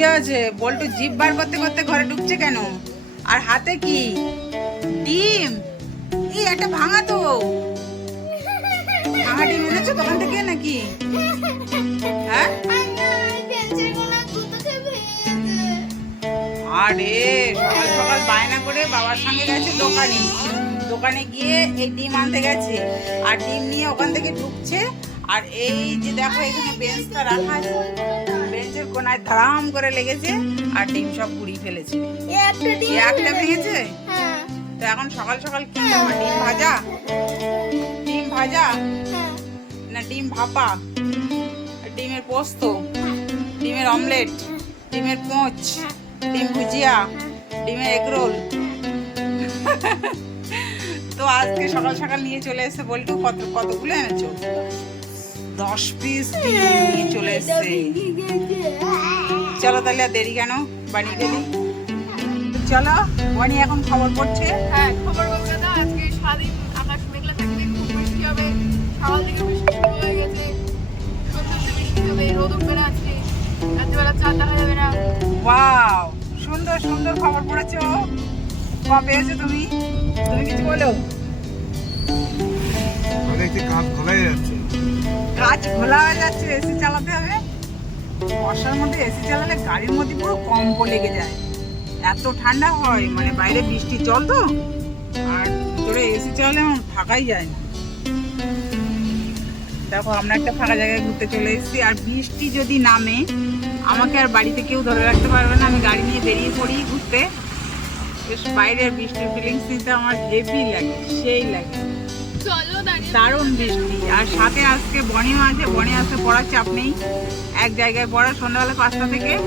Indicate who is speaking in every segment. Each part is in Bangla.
Speaker 1: কি আছে বল্টু জিভ বার করতে করতে ঘরে ঢুকছে কেন? আর হাতে কি? ডিম? এই, একটা ভাঙা তো। ভাঙা ডিম এনেছো দোকান থেকে নাকি? হ্যাঁ? আরে, সকাল সকাল বায়না করে বাবার সঙ্গে গেছে দোকানে। দোকানে গিয়ে এই ডিম আনতে গেছে। আর ডিম নিয়ে ওখান থেকে ঢুকছে। আর এই যে দেখো, এখানে বেঞ্চটা রাখা আছে। কোনায় ধারাম করে লেগেছে আর ডিম সব পুড়িয়ে ফেলেছে। একটা ভেঙেছে? তো এখন সকাল সকাল কি খাব? ডিম ভাজা? ডিম ভাজা? না ডিম ভাপা? ডিমের পোস্ত? ডিমের অমলেট? ডিমের পোঁচ? ডিম ভুজিয়া? ডিমের এগরোল তো আজকে সকাল সকাল নিয়ে চলে এসে বলটু। কত কতগুলো এনেছো? দশ পিস ডিম নিয়ে চলে এসছে। চলো তাহলে আর দেরি কেন? বানিয়ে ফেলি চলো বনি এখন খবর পড়ছে
Speaker 2: হ্যাঁ খবর বলতে দাও আজকে সারাদিন আকাশ মেঘলা থাকবে খুব বৃষ্টি হবে সকাল থেকে বৃষ্টি শুরু হয়ে গেছে সন্ধ্যে বৃষ্টি হবে রোদ উঠবে না আজকে রাত্রিবেলা চাঁদ দেখা যাবে না।
Speaker 1: ওয়াও সুন্দর সুন্দর খবর পড়েছো। কবে পেয়েছ তুমি? তুমি কিছু বলো।
Speaker 3: কাজ খোলাই যাচ্ছে।
Speaker 1: কাজ খোলা হয়ে যাচ্ছে এসি চালাতে হবে। বর্ষার মধ্যে এসি চালালে গাড়ির মধ্যে পুরো কম্প লেগে যায়। এত ঠান্ডা হয় মানে বাইরে বৃষ্টি জল তো আর ভিতরে এসি চালালে আমার থাকাই যায় না। দেখো আমরা একটা ফাঁকা জায়গায় ঘুরতে চলে এসেছি আর বৃষ্টি যদি নামে আমাকে আর বাড়িতে কেউ ধরে রাখতে পারবে না। আমি গাড়ি নিয়ে বেরিয়ে পড়ি ঘুরতে। বেশ বাইরের বৃষ্টির ফিলিংস নিতে আমার হেভি লাগে সেই লাগে। দারুণ বৃষ্টি। আর সাথে আজকে বনিও আছে বনে আসতে পড়ার চাপ নেই। এক জায়গায় পড়া সন্ধ্যাবেলা পাঁচটা থেকে।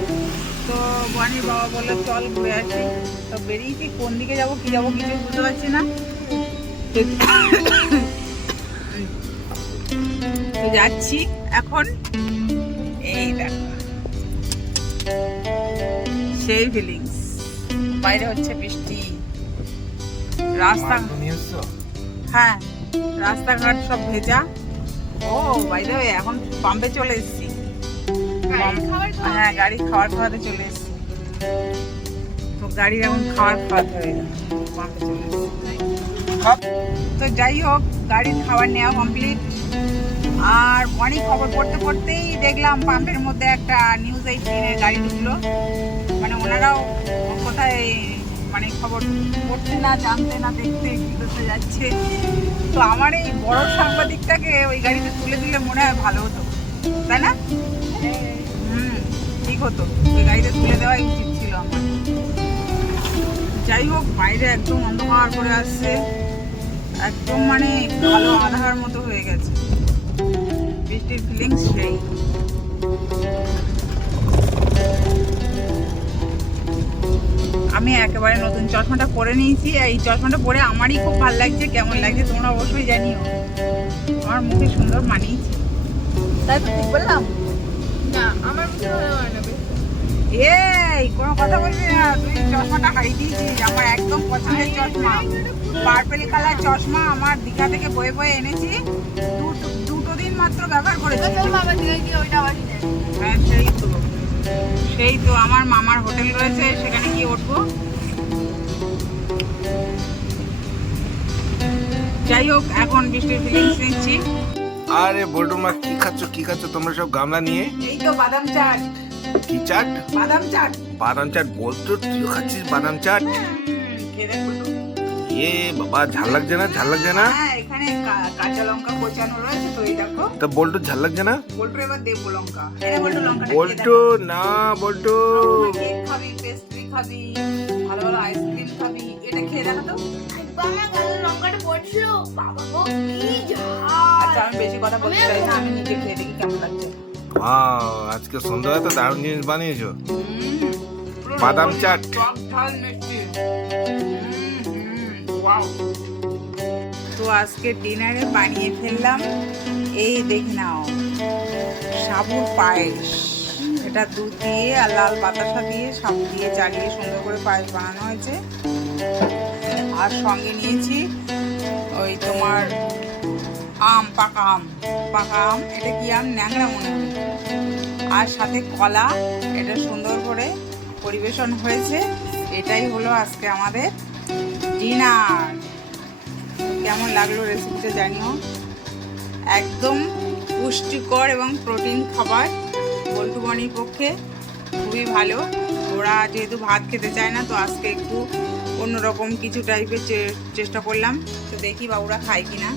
Speaker 1: তো বনির বাবা বলল চল ঘুরে আসি। তো বেরিয়েছি কোন দিকে যাব কি যাব কিছু বুঝতে পারছি না। তো- যাচ্ছি এখন। এই দেখো। সেই ফিলিংস বাইরে হচ্ছে বৃষ্টি। রাস্তা হ্যাঁ রাস্তাঘাট সব ভেজা। ও বাইরে এখন পাম্পে চলে এসেছি।
Speaker 2: খাবার
Speaker 1: হ্যাঁ গাড়ি খাওয়ার খাওয়াতে চলে এসেছি। তো গাড়ির এখন খাওয়ার খাওয়াতে হয়ে এসেছি। তো যাই হোক, গাড়ির খাবার নেওয়া কমপ্লিট আর অনেক খবর পড়তে পড়তেই দেখলাম পাম্পের মধ্যে একটা নিউজ এইটিনের গাড়ি ঢুকলো। মানে ওনারাও কোথায় মানে খবর পড়তে না, জানতে না, দেখতে কি যাচ্ছে। তো আমার এই বড় সাংবাদিকটাকে ওই গাড়িতে তুলে দিলে মনে হয় ভালো হতো। তাই না? হতো। ওই গাড়িতে তুলে দেওয়াই উচিত ছিল আমার। যাই হোক বাইরে একদম অন্ধকার করে আসছে। একদম মানে ভালো আধার মতো হয়ে গেছে। বৃষ্টির ফিলিংস সেই। আমি একেবারে নতুন চশমাটা পরে নিয়েছি। এই চশমাটা পরে আমারই খুব ভালো লাগছে। কেমন লাগছে তোমরা অবশ্যই জানিও। আমার মুখে সুন্দর মানিয়েছি। তাই তো ঠিক বললাম?
Speaker 2: না আমার মুখে ভালো হয় না।
Speaker 1: এই কোনো কথা বলবি না। তুই চশমাটা হারিয়ে দিয়েছিস আমার একদম পছন্দের চশমা। পার্পেল কালার চশমা আমার দীঘা থেকে বয়ে বয়ে এনেছি। দুটো দুটো দিন মাত্র ব্যবহার করেছি। হ্যাঁ সেই তো। সেই তো আমার মামার হোটেল রয়েছে সেখানে গিয়ে উঠবো। যাই হোক এখন বৃষ্টির ফিলিংস নিচ্ছি।
Speaker 3: আরে মা কি খাচ্ছ কি খাচ্ছ তোমরা সব গামলা নিয়ে?
Speaker 1: এই তো বাদাম চাট।
Speaker 3: কি চাট?
Speaker 1: বাদাম চাট।
Speaker 3: বাদাম চাট বলতো তুইও খাচ্ছিস বাদাম চাট?
Speaker 1: দেখ বলটু।
Speaker 3: এ বাবা ঝাল লাগছে না? ঝাল লাগছে না?
Speaker 1: হ্যাঁ এখানে কাঁচা লঙ্কা কোচানো রয়েছে তো এই দেখো।
Speaker 3: তা বল্টু ঝাল লাগছে না?
Speaker 1: বল্টু এবার দেবো লঙ্কা। এরে বল্টু লঙ্কাটা খেয়ে
Speaker 3: বল্টু না বল্টু
Speaker 1: খাবি পেস্ট্রি খাবি ভালো ভালো আইসক্রিম খাবি এটা খেয়ে দেখা তো।
Speaker 2: লঙ্কাটা পড়ছিল। বাবা গো কি
Speaker 1: আচ্ছা আমি বেশি কথা বলতে চাই না আমি নিজে খেয়ে দেখি কেমন লাগছে।
Speaker 3: আজকে সন্ধ্যায় তো দারুণ জিনিস বানিয়েছো। বাদাম চাট।
Speaker 1: তো আজকে ডিনারে বানিয়ে ফেললাম। এই দেখে নাও সাবুর পায়েস। এটা দুধ দিয়ে আর লাল বাতাসা দিয়ে সাবু দিয়ে চালিয়ে সুন্দর করে পায়েস বানানো হয়েছে। আর সঙ্গে নিয়েছি ওই তোমার আম, পাকা আম। পাকা আম, এটা কি আম? ন্যাংরা মনে হয়। আর সাথে কলা, এটা সুন্দর করে পরিবেশন হয়েছে। এটাই হলো আজকে আমাদের ডিনার। কেমন লাগল রেসিপিটা জানিও? একদম পুষ্টিকর এবং প্রোটিন খাবার বল্টু বনির পক্ষে খুবই ভালো। ওরা যেহেতু ভাত খেতে চায় না, তো আজকে একটু অন্যরকম কিছু টাইপের চেষ্টা করলাম। তো দেখি বাবুরা খায় কিনা।